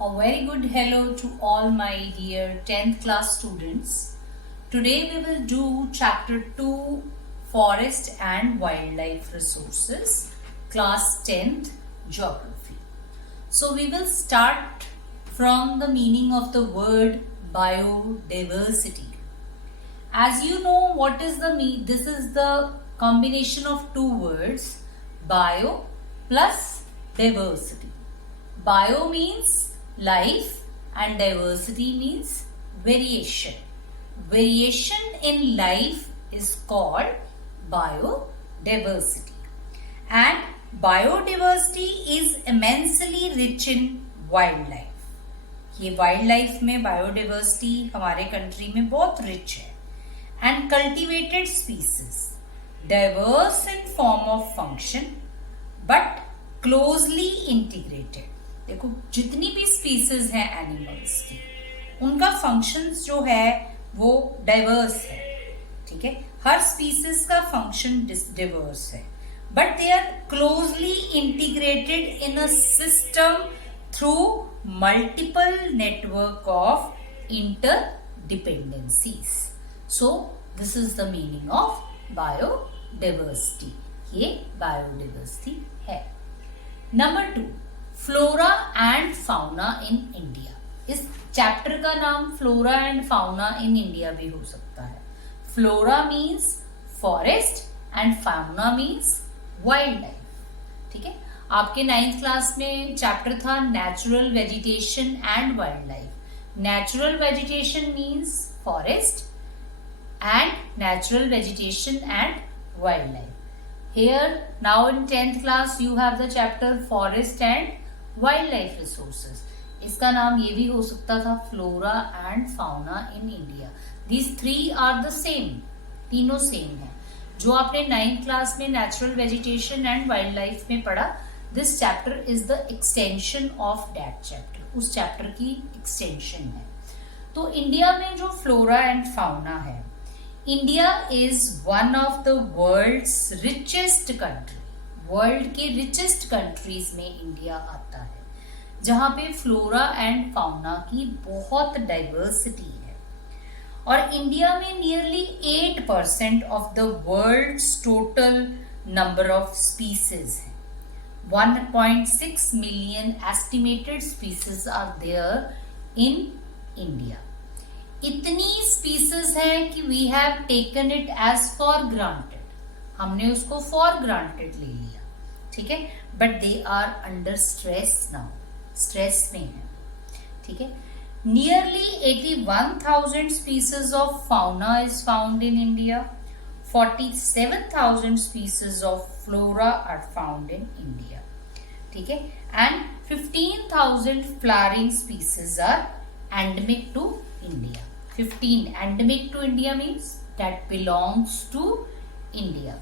A very good hello to all my dear 10th class students. Today we will do chapter 2 Forest and Wildlife Resources, class 10th Geography. So we will start from the meaning of the word biodiversity. As you know, what is the this is the combination of two words, bio plus diversity. Bio means life and diversity means variation. Variation in life is called biodiversity. And biodiversity is immensely rich in wildlife. ये wild में biodiversity हमारे country में बहुत rich है. And cultivated species, diverse in form of function but closely integrated. देखो जितनी भी species हैं एनिमल्स की, उनका फंक्शंस जो है वो डाइवर्स है. ठीक है, हर स्पीसीज का फंक्शन डिवर्स है, but they are closely integrated in a system through multiple network of interdependencies. So this is the meaning of biodiversity. ये बायोडाइवर्सिटी है. Number 2, flora and fauna in India. इस chapter का नाम flora and fauna in India भी हो सकता है. Flora means forest and fauna means wildlife. ठीक है, आपके 9th क्लास में चैप्टर था natural vegetation and wild life. Natural vegetation means forest and natural vegetation and wildlife. Here now in 10th class you have the chapter forest and wildlife resources. इसका नाम ये भी हो सकता था flora and fauna in India. These three are the same. तीनों same है. जो आपने 9th क्लास में natural vegetation and wildlife में पढ़ा, this chapter is the extension of that chapter. उस chapter की extension है. तो इंडिया में जो flora and fauna है, India is one of the world's richest country. World के रिचेस्ट कंट्रीज में इंडिया आता है, जहां पे फ्लोरा एंड फाउना की बहुत डाइवर्सिटी है. और इंडिया में nearly 8% of the world's total number of species है. 1.6 million estimated species are there in India. इतनी स्पीसीज है कि we have taken it as for granted. हमने उसको फॉर ग्रांटेड ले लिया. ठीक है, but they are under stress now. Stress में है. ठीक है, nearly 81,000 species of fauna is found in India. 47,000 species of flora are found in India. ठीक है, and 15,000 flowering species are endemic to India. 15 endemic to India means that belongs to India.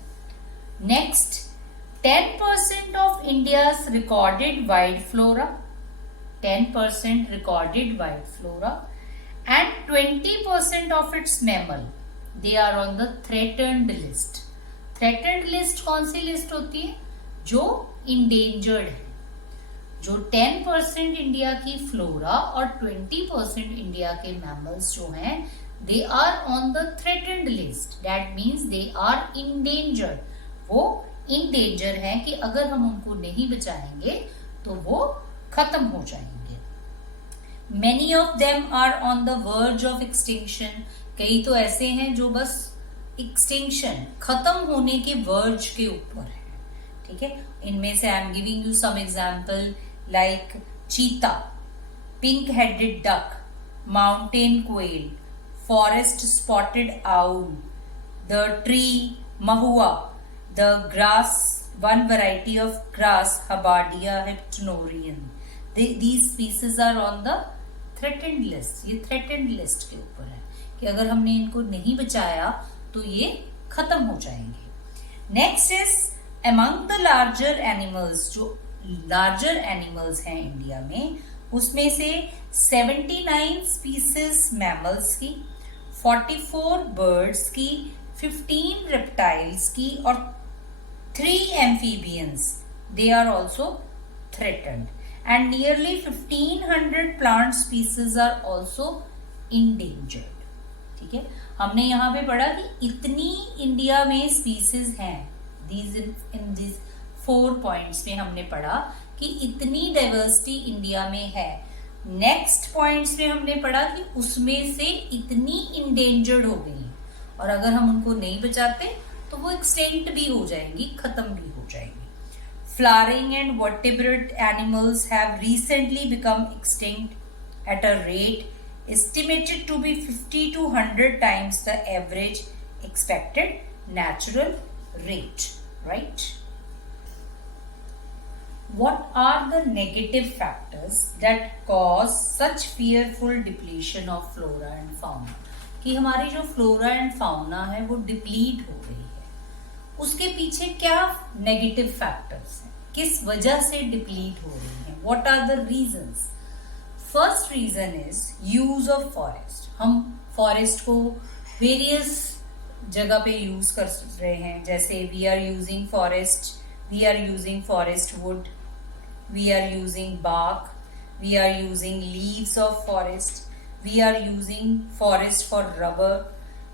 Next, 10% of India's recorded wild flora, 10% recorded wild flora, and 20% of its mammal, they are on the threatened list. Threatened list कौन सी list होती है? जो endangered है. जो 10% India की flora और 20% India के mammals जो हैं, they are on the threatened list. That means they are endangered. वो इंडेंजर हैं कि अगर हम उनको नहीं बचाएंगे तो वो खत्म हो जाएंगे. Many of them are on the verge of extinction. कई तो ऐसे हैं जो बस एक्सटिंक्शन, खत्म होने के वर्ज के ऊपर है. ठीक है, इनमें से I am giving you some example like cheetah, pink-headed duck, mountain quail, forest spotted owl, the tree mahua, the grass, one variety of grass, Habardia hypnorean. These species are on the threatened list. ये threatened list के ऊपर है कि अगर हमने इनको नहीं बचाया तो ये खत्म हो जाएंगे. Next is among the larger animals. जो लार्जर एनिमल्स हैं इंडिया में, उसमें से 79 स्पीसीज मैमल्स की, 44 बर्ड्स की, 15 रेप्टाइल्स की और 3 amphibians. They are also threatened. and nearly 1500 plant species are also endangered. ठीक है, हमने यहाँ पे पढ़ा कि इतनी इंडिया में स्पीसीज हैं, इन दिस 4 पॉइंट्स में हमने पढ़ा कि इतनी डाइवर्सिटी इंडिया में है. नेक्स्ट पॉइंट्स में हमने पढ़ा कि उसमें से इतनी इंडेंजर्ड हो गई और अगर हम उनको नहीं बचाते तो वो एक्सटेंट भी हो जाएंगी, खत्म भी हो जाएंगी. Flowering and vertebrate animals have recently become extinct at a rate estimated to be 50 to 100 times the average expected natural rate, right? What are the negative factors that cause such fearful depletion of flora and fauna? कि हमारी जो flora and fauna है वो deplete हो गई है, उसके पीछे क्या नेगेटिव फैक्टर्स हैं, किस वजह से डिप्लीट हो रही है, what are the reasons? First reason is use of forest. हम फॉरेस्ट को वेरियस जगह पे यूज कर रहे हैं, जैसे we are using forest wood, we are using bark, we are using leaves of forest, we are using forest for rubber,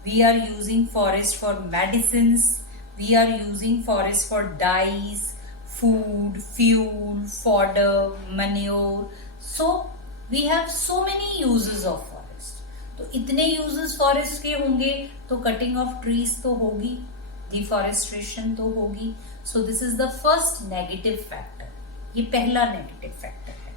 we are using forest for medicines, we are using forest for dyes, food, fuel, fodder, manure. So we have so many uses of forest. तो इतने uses forest के होंगे तो cutting of trees तो होगी, deforestation तो होगी. So this is the first negative factor. ये पहला नेगेटिव फैक्टर है.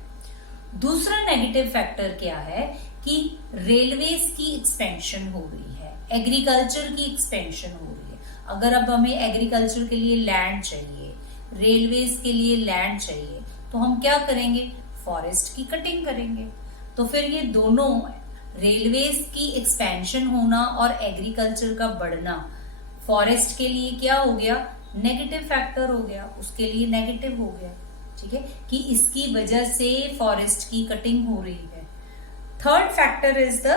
दूसरा नेगेटिव फैक्टर क्या है कि रेलवेज की एक्सपेंशन हो रही है, एग्रीकल्चर की एक्सपेंशन हो रही है. अगर अब हमें एग्रीकल्चर के लिए लैंड चाहिए, रेलवेज के लिए लैंड चाहिए, तो हम क्या करेंगे? फॉरेस्ट की कटिंग करेंगे. तो फिर ये दोनों, रेलवेज की एक्सपेंशन होना और एग्रीकल्चर का बढ़ना, फॉरेस्ट के लिए क्या हो गया? नेगेटिव फैक्टर हो गया, उसके लिए नेगेटिव हो गया. ठीक है, कि इसकी वजह से फॉरेस्ट की कटिंग हो रही है. Third factor is the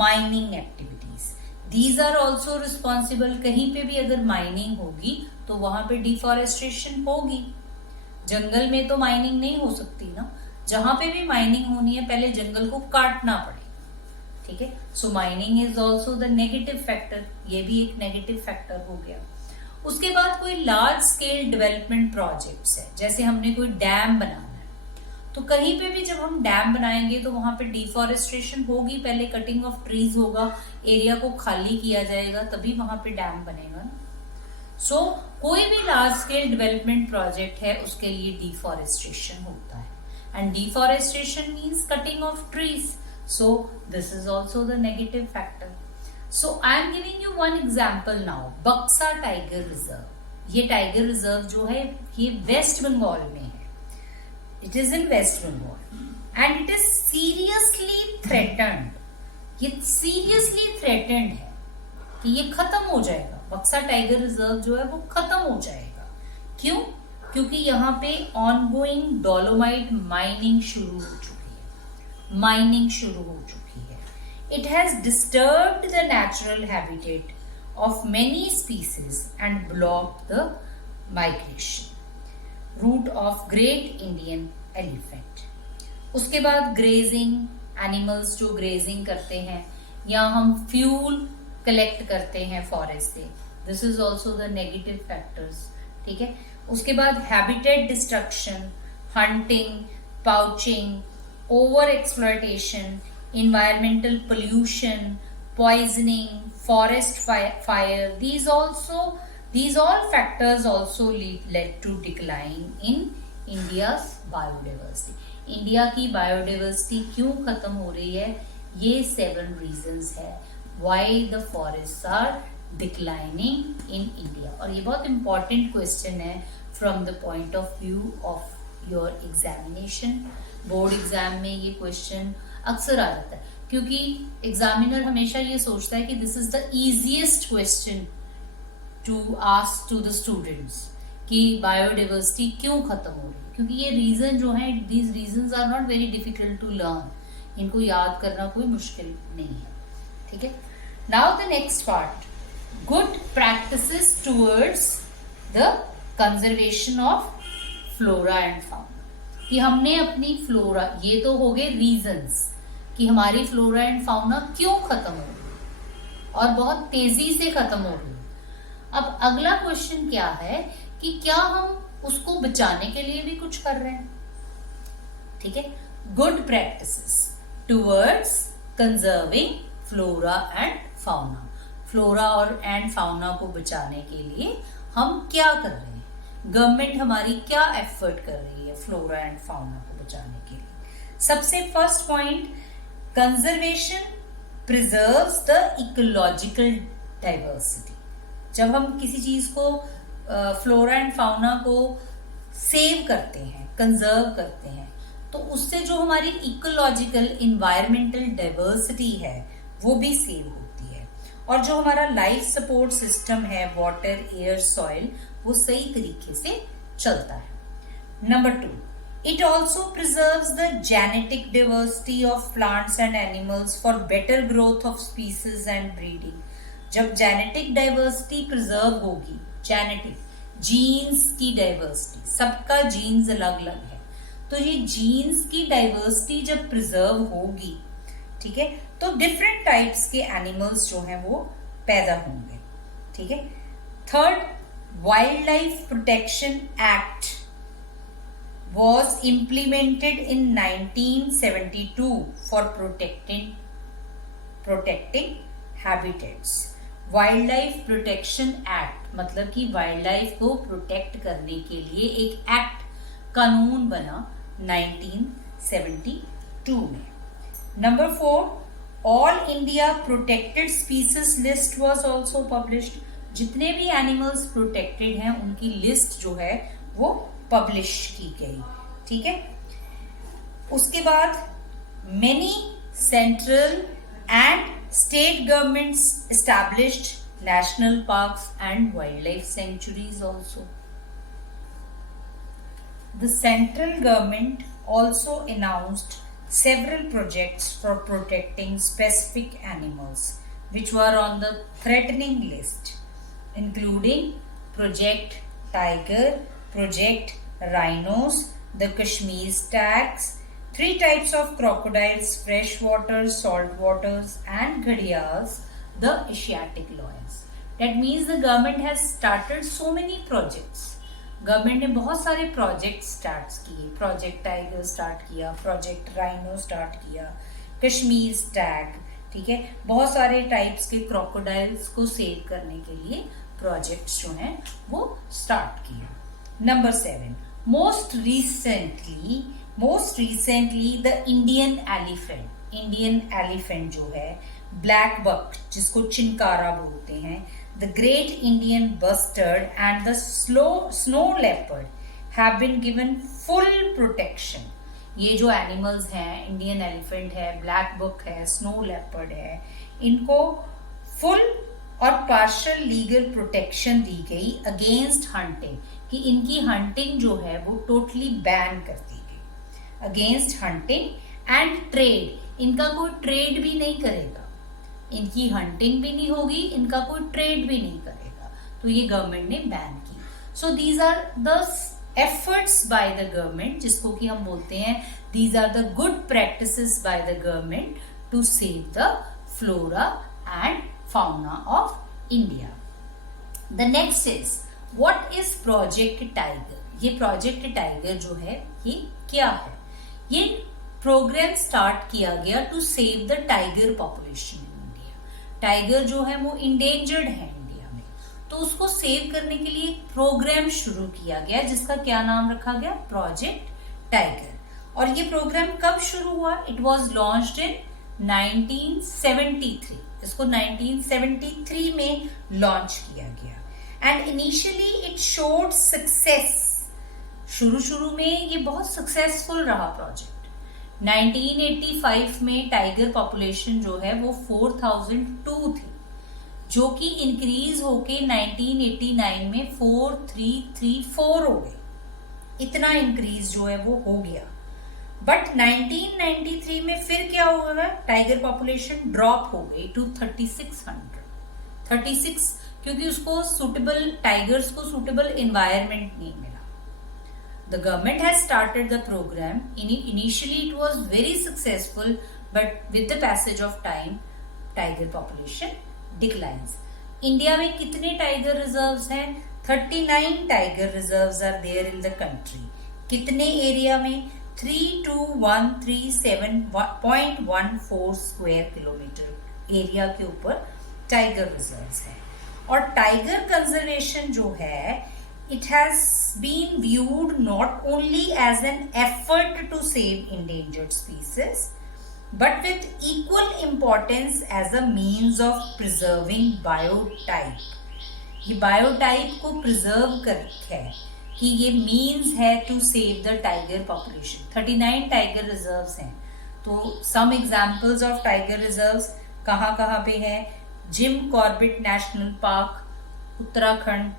mining activities. These are also responsible. कहीं पे भी अगर माइनिंग होगी तो वहां पे डिफॉरेस्टेशन होगी. जंगल में तो माइनिंग नहीं हो सकती ना, जहां पे भी माइनिंग होनी है पहले जंगल को काटना पड़ेगा. ठीक है, so mining is also the negative factor. ये भी एक नेगेटिव फैक्टर हो गया. उसके बाद कोई लार्ज स्केल डेवलपमेंट प्रोजेक्ट्स है, जैसे हमने कोई डैम बनाना है, तो कहीं पे भी जब हम डैम बनाएंगे तो वहां पे डिफॉरेस्टेशन होगी, पहले कटिंग ऑफ ट्रीज होगा, एरिया को खाली किया जाएगा, तभी वहां पे डैम बनेगा ना. सो कोई भी लार्ज स्केल डेवलपमेंट प्रोजेक्ट है उसके लिए डिफॉरेस्टेशन होता है, and deforestation means cutting of trees. So this is also the negative factor. So I am giving you one example now. Buxa tiger reserve. ये टाइगर रिजर्व जो है ये वेस्ट बंगाल में है. It is in West Bengal and it is seriously threatened. ये seriously threatened है कि ये खत्म हो जाएगा. बक्सा टाइगर रिजर्व जो है वो खत्म हो जाएगा. क्यों? क्योंकि यहाँ पे ऑनगोइंग डोलोमाइट माइनिंग शुरू हो चुकी है. माइनिंग शुरू हो चुकी है. It has disturbed the natural habitat of many species and blocked the migration route of great Indian elephant. उसके बाद grazing animals जो grazing करते हैं, या हम fuel collect करते हैं forest से, this is also the negative factors. ठीक है, उसके बाद habitat destruction, hunting, poaching, over exploitation, environmental pollution, poisoning, forest fire, these all factors also led to decline in India's biodiversity. India की biodiversity क्यों खत्म हो रही है? ये 7 reasons है why the forests are declining in India. और ये बहुत important question है from the point of view of your examination. Board exam में ये क्वेश्चन अक्सर आ जाता है, क्योंकि एग्जामिनर हमेशा ये सोचता है कि this is the easiest question to ask to the students कि बायोडाइवर्सिटी क्यों खत्म हो रही है. क्योंकि ये रीजन जो है, these reasons are not very difficult to learn. इनको याद करना कोई मुश्किल नहीं है. ठीक है, now the next part, good practices towards the conservation of flora and fauna. कि हमने अपनी फ्लोरा, ये तो हो गए रीजंस कि हमारी फ्लोरा एंड फाउना क्यों खत्म हो रही और बहुत तेजी से खत्म हो रही। अब अगला क्वेश्चन क्या है कि क्या हम उसको बचाने के लिए भी कुछ कर रहे हैं। ठीक है, good practices towards conserving flora and fauna. Flora और एंड फाउना को बचाने के लिए हम क्या कर रहे हैं, गवर्नमेंट हमारी क्या एफर्ट कर रही है फ्लोरा एंड फाउना को बचाने के लिए। सबसे first point, conservation preserves the ecological diversity. जब हम किसी चीज को फ्लोरा एंड फाउना को सेव करते हैं, कंजर्व करते हैं, तो उससे जो हमारी इकोलॉजिकल इन्वायरमेंटल डाइवर्सिटी है वो भी सेव होती है, और जो हमारा लाइफ सपोर्ट सिस्टम है, वाटर, एयर, सॉइल, वो सही तरीके से चलता है। Number 2, it also preserves the genetic diversity of plants and animals for better growth of species and breeding। जब जेनेटिक डाइवर्सिटी प्रिजर्व होगी, जेनेटिक जीन्स की डाइवर्सिटी, सबका जीन्स अलग अलग है, तो ये जीन्स की डाइवर्सिटी जब प्रिजर्व होगी, ठीक है, तो डिफरेंट टाइप्स के एनिमल्स जो हैं वो पैदा होंगे। ठीक है। Third, wild life protection act was implemented in 1972 for protecting habitats। Wild life protection act मतलब कि वाइल्ड लाइफ को प्रोटेक्ट करने के लिए एक एक्ट, कानून बना 1972 में। Number 4, all India protected species list was also published. जितने भी एनिमल्स प्रोटेक्टेड हैं उनकी लिस्ट जो है वो पब्लिश की गई। ठीक है। उसके बाद many central and state governments established national parks and wildlife sanctuaries also। The central government also announced several projects for protecting specific animals which were on the threatening list, including Project Tiger, Project Rhinos, the Kashmir stags, 3 types of crocodiles, freshwater, saltwaters, and ghadials, the Asiatic lions। That means the government has started so many projects। Government ने बहुत सारे project start किए। Project tiger start किया, project rhino start किया, Kashmir Stag, ठीक है, बहुत सारे टाइप्स के क्रोकोडाइल्स को सेव करने के लिए प्रोजेक्ट्स जो हैं वो स्टार्ट किया। Number 7, most recently the Indian elephant जो है, ब्लैक बक जिसको चिंकारा बोलते हैं, the great Indian bustard and the snow leopard have been given full protection. ये जो एनिमल्स हैं, इंडियन एलिफेंट है, ब्लैक बक है, स्नो लेपर्ड है, इनको फुल और पार्शियल लीगल प्रोटेक्शन दी गई अगेंस्ट हंटिंग, कि इनकी हंटिंग जो है वो टोटली बैन कर दी गई। अगेंस्ट हंटिंग एंड ट्रेड, इनका कोई ट्रेड भी नहीं करेगा, इनकी हंटिंग भी नहीं होगी, इनका कोई ट्रेड भी नहीं करेगा, तो ये गवर्नमेंट ने बैन की। So these are the efforts by the government, जिसको कि हम बोलते हैं these are the good practices by the government to save the flora and fauna of India। The next is what is Project Tiger। ये project tiger जो है ये क्या है? ये प्रोग्राम स्टार्ट किया गया to save the tiger population in India. Tiger जो है वो इंडेंजर्ड है इंडिया में, तो उसको सेव करने के लिए एक प्रोग्राम शुरू किया गया जिसका क्या नाम रखा गया? Project tiger. और ये प्रोग्राम कब शुरू हुआ? It was launched in 1973। इसको 1973 में लॉन्च किया गया and initially it showed success. शुरू में ये बहुत सक्सेसफुल रहा प्रोजेक्ट। 1985 में टाइगर पॉपुलेशन जो है वो 4002 थी, जो कि इंक्रीज होके 1989 में 4334 हो गई। इतना इंक्रीज जो है वो हो गया। बट 1993 में फिर क्या हुआ? टाइगर पॉपुलेशन ड्रॉप हो गई टू 3600, क्योंकि उसको सुटेबल टाइगर्स को सुटेबल एनवायरनमेंट नहीं मिला। The government has started the program. Initially it was very successful, but with the passage of time, tiger population declines. India में कितने टाइगर रिजर्व्स हैं? 39 tiger reserves are there in the country. कितने area में? 32137.14 square kilometre area के ऊपर tiger reserves है. और tiger conservation जो है, it has been viewed not only as an effort to save endangered species, but with equal importance as a means of preserving biotype. ये biotype को preserve कर रखा है कि ये means है to save the tiger population. 39 tiger reserves हैं. तो some examples of tiger reserves कहाँ पे है? Jim Corbett National Park, Uttarakhand.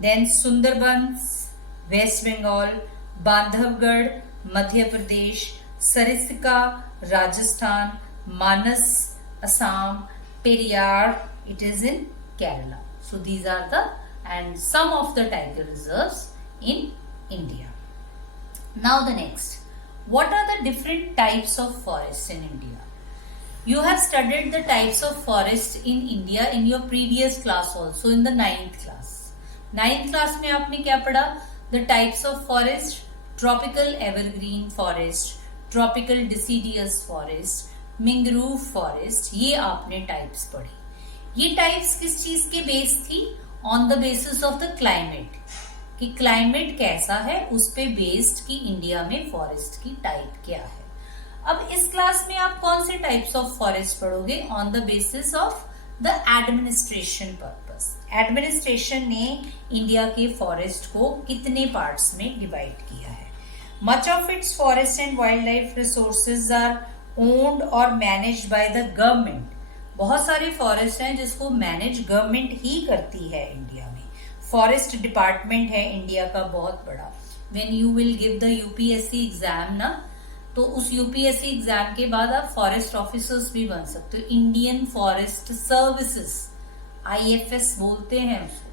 Then Sundarbans, West Bengal. Bandhavgarh, Madhya Pradesh. Sariska, Rajasthan. Manas, Assam. Periyar, it is in Kerala. So these are the and some of the tiger reserves in India. Now the next, what are the different types of forests in India? You have studied the types of forest in India in your previous class also, in the 9th class. 9th class में आपने क्या पढ़ा? The types of forest: tropical evergreen forest, tropical deciduous forest, mangrove forest. ये आपने types पढ़ी. ये types किस चीज के बेस थी? On the basis of the climate. कि climate कैसा है उस पे based कि इंडिया में forest की type क्या है. अब इस क्लास में आप कौन से टाइप्स ऑफ फॉरेस्ट पढ़ोगे? On the basis of the administration purpose. Administration ने इंडिया के फॉरेस्ट को कितने पार्ट्स में डिवाइड किया है? Much of its forest and wild life resources are owned और मैनेज्ड बाय द गवर्नमेंट. बहुत सारे फॉरेस्ट हैं जिसको मैनेज गवर्नमेंट ही करती है इंडिया में. फॉरेस्ट डिपार्टमेंट है इंडिया का बहुत बड़ा. When you will give the UPSC exam ना, तो उस यूपीएससी एग्जाम के बाद आप फॉरेस्ट ऑफिसर्स भी बन सकते हो. इंडियन फॉरेस्ट सर्विसेज, आईएफएस बोलते हैं उसको.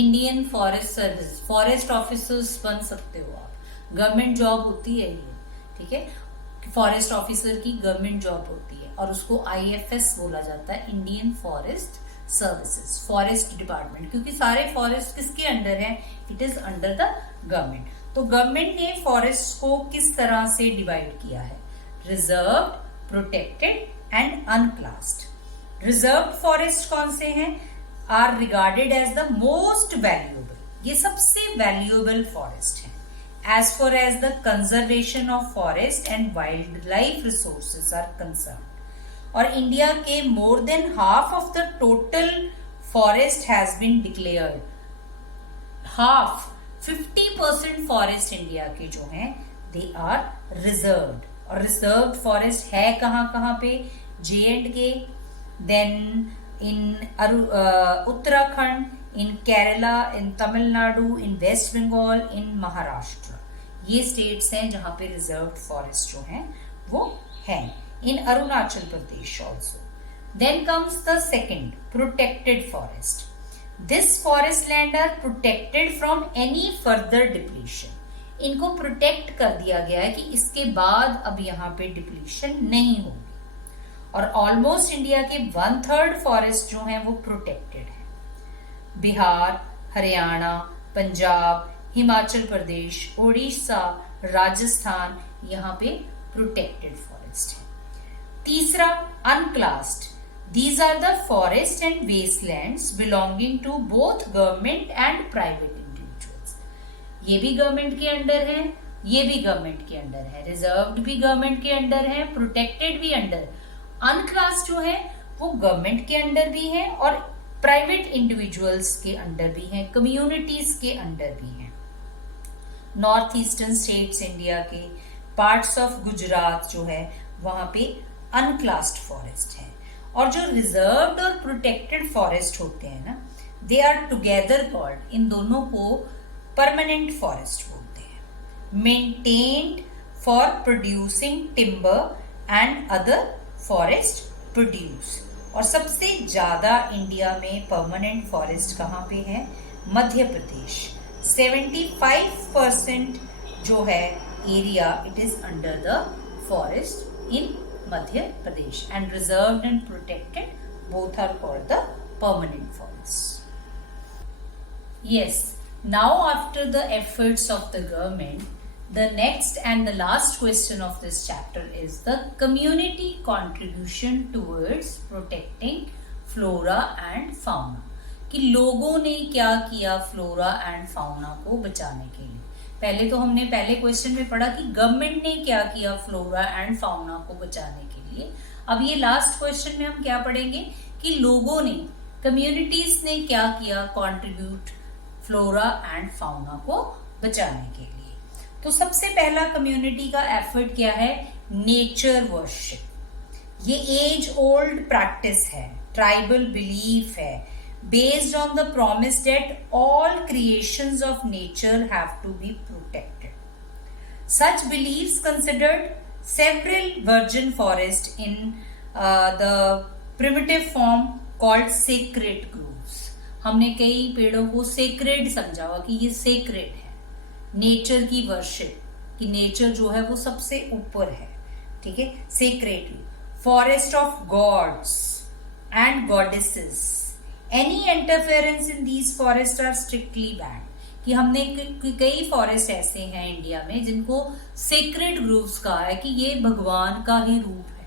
Indian forest service, forest officers बन सकते हो आप. गवर्नमेंट जॉब होती है ये, ठीक है. फॉरेस्ट ऑफिसर की गवर्नमेंट जॉब होती है और उसको आईएफएस बोला जाता है, Indian forest services, forest department. क्योंकि सारे फॉरेस्ट किसके अंडर है? It is under the government. तो गवर्नमेंट ने फॉरेस्ट को किस तरह से डिवाइड किया है? Reserved, protected and unclassed. Reserved forest कौन से हैं? Are regarded as the most valuable. ये सबसे वैल्यूएबल फॉरेस्ट हैं. As far as the conservation of forest and wild life resources are concern. और इंडिया के more than half of the total forest has been declared. Half 50% forest India के जो हैं they are reserved. और reserved forest है कहाँ पे? J&K, then in Uttarakhand, in Kerala, in Tamil Nadu, in West Bengal, in Maharashtra. ये स्टेट्स हैं जहां पे रिजर्व्ड फॉरेस्ट जो हैं वो हैं. In Arunachal Pradesh also. Then comes the second, protected forest. This forest land are protected from any further depletion. इनको प्रोटेक्ट कर दिया गया है कि इसके बाद अब यहाँ पे डिप्लीशन नहीं होगी. और ऑलमोस्ट इंडिया के 1/3 फॉरेस्ट जो हैं वो प्रोटेक्टेड है. बिहार, हरियाणा, पंजाब, हिमाचल प्रदेश, उड़ीसा, राजस्थान, यहाँ पे प्रोटेक्टेड फॉरेस्ट है. तीसरा, अनक्लास्ड. These are the forests and wastelands belonging to both government and private individuals. ये भी गवर्नमेंट के अंडर है, ये भी गवर्नमेंट के अंडर है. रिजर्व्ड भी गवर्नमेंट के अंडर है, प्रोटेक्टेड भी अंडर. अनक्लास्ड जो है वो गवर्नमेंट के अंडर भी है और प्राइवेट इंडिविजुअल्स के अंडर भी है, कम्युनिटीज के अंडर भी है. नॉर्थ ईस्टर्न स्टेट्स इंडिया के, पार्ट्स ऑफ गुजरात जो है वहां पे अनक्लास्ड फॉरेस्ट है. और जो रिजर्व्ड और प्रोटेक्टेड फॉरेस्ट होते हैं ना, दे आर टुगेदर कॉल्ड, इन दोनों को परमानेंट फॉरेस्ट बोलते हैं. Maintained for producing timber and other forest produce. और सबसे ज्यादा इंडिया में परमानेंट फॉरेस्ट कहाँ पे है? मध्य प्रदेश. 75% जो है area, it is under the forest in Madhya Pradesh, and reserved and protected both are called the permanent forests. Yes, now after the efforts of the government, the next and the last question of this chapter is the community contribution towards protecting flora and fauna. कि लोगों ने क्या किया flora and fauna को बचाने के लिए. पहले तो हमने पहले क्वेश्चन में पढ़ा कि गवर्नमेंट ने क्या किया फ्लोरा एंड फाउना को बचाने के लिए. अब ये लास्ट क्वेश्चन में हम क्या पढ़ेंगे कि लोगों ने, कम्युनिटीज ने क्या किया कंट्रीब्यूट फ्लोरा एंड फाउना को बचाने के लिए. तो सबसे पहला कम्युनिटी का एफर्ट क्या है, नेचर वर्शिप. ये एज ओल्ड प्रैक्टिस है, ट्राइबल बिलीफ है, based on the promise that all creations of nature have to be protected. Such believes considered several virgin forest in the primitive form called sacred groves. हमने कई पेड़ों को sacred समझा हुआ कि ये sacred है, नेचर की वर्शिप, कि नेचर जो है वो सबसे ऊपर है. ठीक है, sacred forest of gods and goddesses. Any interference in these forests are strictly banned. कि हमने कई फॉरेस्ट ऐसे हैं इंडिया में जिनको सेक्रेड ग्रूव्स कहा है कि ये भगवान का ही रूप है.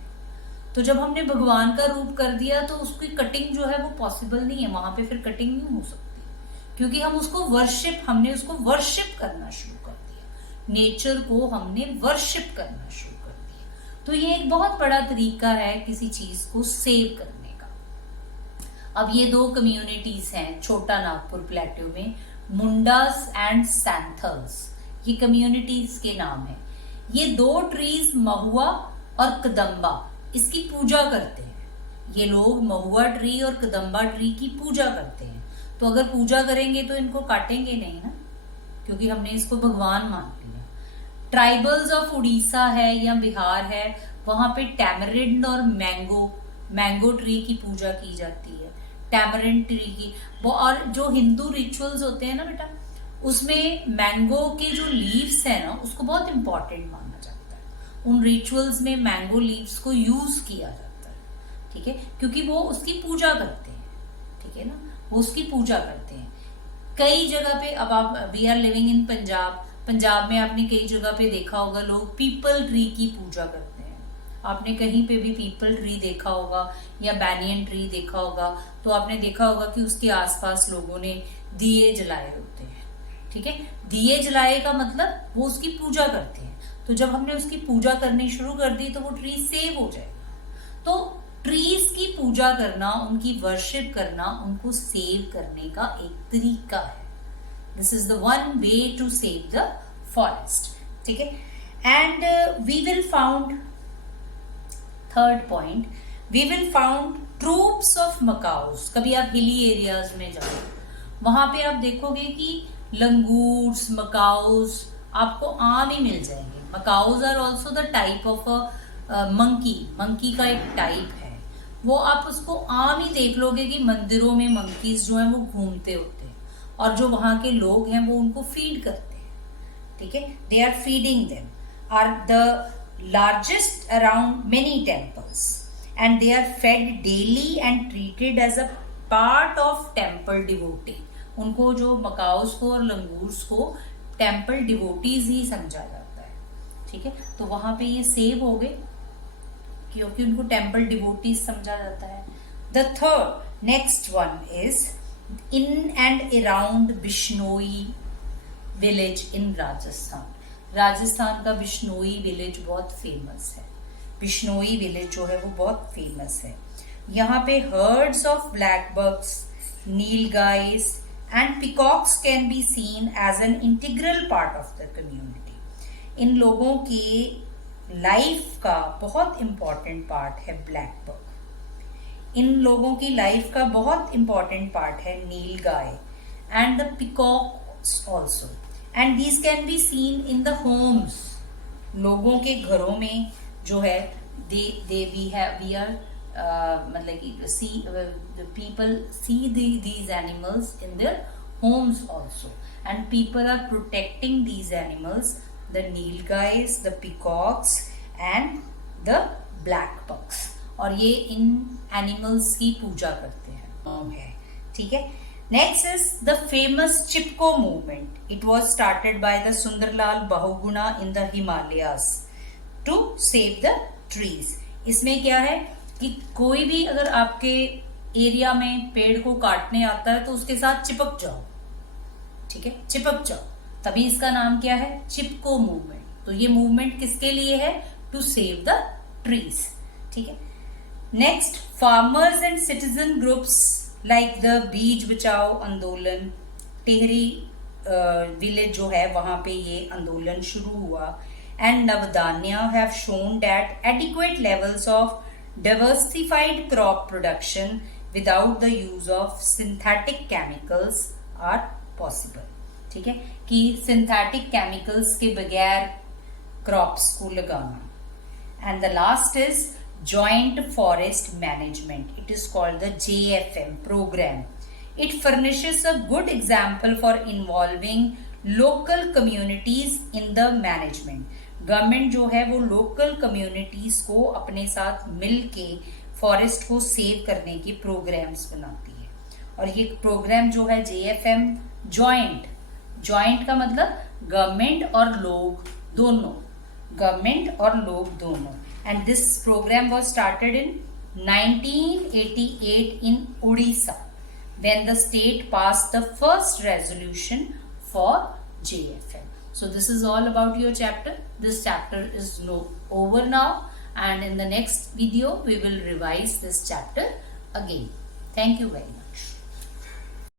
तो जब हमने भगवान का रूप कर दिया तो उसकी कटिंग जो है वो पॉसिबल नहीं है, वहां पे फिर कटिंग नहीं हो सकती, क्योंकि हम उसको हमने उसको वर्शिप करना शुरू कर दिया, नेचर को हमने वर्शिप करना शुरू कर दिया. तो ये एक बहुत बड़ा तरीका है किसी चीज को सेव करने का. अब ये दो कम्युनिटीज हैं छोटा नागपुर प्लेट्यू में, मुंडास एंड सैंथल्स, ये कम्युनिटीज के नाम है. ये दो ट्रीज महुआ और कदम्बा, इसकी पूजा करते हैं. ये लोग महुआ ट्री और कदम्बा ट्री की पूजा करते हैं. तो अगर पूजा करेंगे तो इनको काटेंगे नहीं ना, क्योंकि हमने इसको भगवान मान लिया. ट्राइबल्स ऑफ उड़ीसा है या बिहार है, वहां पे टैमरिंड और मैंगो ट्री की पूजा की जाती है, टैमरिंड ट्री की. और जो हिंदू रिचुअल्स होते हैं ना बेटा, उसमें मैंगो के जो लीव्स है ना, उसको बहुत इंपॉर्टेंट माना जाता है. उन रिचुअल्स में मैंगो लीव्स को यूज किया जाता है. ठीक है, क्योंकि वो उसकी पूजा करते हैं. ठीक है ना, वो उसकी पूजा करते हैं. कई जगह पे, अब आप, we are living in Punjab में आपने कई जगह पे देखा होगा लोग पीपल ट्री की पूजा करते हैं. आपने कहीं पे भी पीपल ट्री देखा होगा या बैनियन ट्री देखा होगा, तो आपने देखा होगा कि उसके आसपास लोगों ने दिए जलाए होते हैं. ठीक है, दिए जलाए का मतलब वो उसकी पूजा करते हैं. तो जब हमने उसकी पूजा करनी शुरू कर दी तो वो ट्री सेव हो जाएगा. तो ट्रीज की पूजा करना, उनकी वर्शिप करना, उनको सेव करने का एक तरीका है. This is the one way to save the forest. ठीक है, and we will found, third point, we will found troops of macaques. कभी आप हिली एरियाज में जाओ, वहां पे आप देखोगे कि लंगूर्स, मकाउस आपको आम ही मिल जाएंगे. Macaques are also the type of a monkey का एक टाइप है. वो आप उसको आम ही देख लोगे कि मंदिरों में मंकीज जो है वो घूमते होते हैं, और जो वहां के लोग हैं वो उनको फीड करते हैं. ठीक है, they are feeding them. Are द largest around many temples, and they are fed daily and treated as a part of temple devotee. उनको जो मकाउस को और लंगूर्स को टेम्पल डिवोटीज ही समझा जाता है. ठीक है, तो वहां पे ये सेव हो गए क्योंकि उनको टेम्पल डिवोटीज समझा जाता है. The third next one is in and around Bishnoi village in Rajasthan. Rajasthan का बिश्नोई विलेज बहुत फेमस है. बिश्नोई विलेज जो है वो बहुत फेमस है. यहाँ पे herds of blackbucks, nilgais and peacocks can be seen as an integral part of the community. इन लोगों की लाइफ का बहुत इंपॉर्टेंट पार्ट है ब्लैक बग. इन लोगों की लाइफ का बहुत इंपॉर्टेंट पार्ट है nilgai and the peacocks also. And these can be seen in the homes. लोगों के घरों में जो है वी आर मतलब कि see people see these animals in their homes also, and people are protecting these animals the nilgais, the peacocks and the black bucks. और ये इन एनिमल्स की पूजा करते हैं. ठीक है. Next is the famous Chipko movement. It was started by the Sundarlal Bahuguna in the Himalayas to save the trees. इसमें क्या है कि कोई भी अगर आपके एरिया में पेड़ को काटने आता है तो उसके साथ चिपक जाओ. ठीक है, चिपक जाओ. तभी इसका नाम क्या है? चिपको मूवमेंट. तो ये मूवमेंट किसके लिए है? To save the trees. ठीक है. Next, farmers and citizen groups like the Beej Bachao आंदोलन. टेहरी विलेज जो है वहां पे ये आंदोलन शुरू हुआ. And Navdanya have shown that adequate levels of diversified crop production without the use of synthetic chemicals are possible. ठीक है, कि synthetic chemicals के बगैर crops को लगाना. And the last is joint forest management. It is called the JFM program. It furnishes a good example for involving local communities in the management. Government जो है वो लोकल कम्युनिटीज को अपने साथ मिल के फॉरेस्ट को सेव करने के प्रोग्राम्स बनाती है. और ये प्रोग्राम जो है JFM, जॉइंट का मतलब गवर्नमेंट और लोग दोनों, गवर्नमेंट और लोग दोनों. And this program was started in 1988 in Odisha when the state passed the first resolution for JFM. So this is all about your chapter. This chapter is over now, and in the next video we will revise this chapter again. Thank you very much.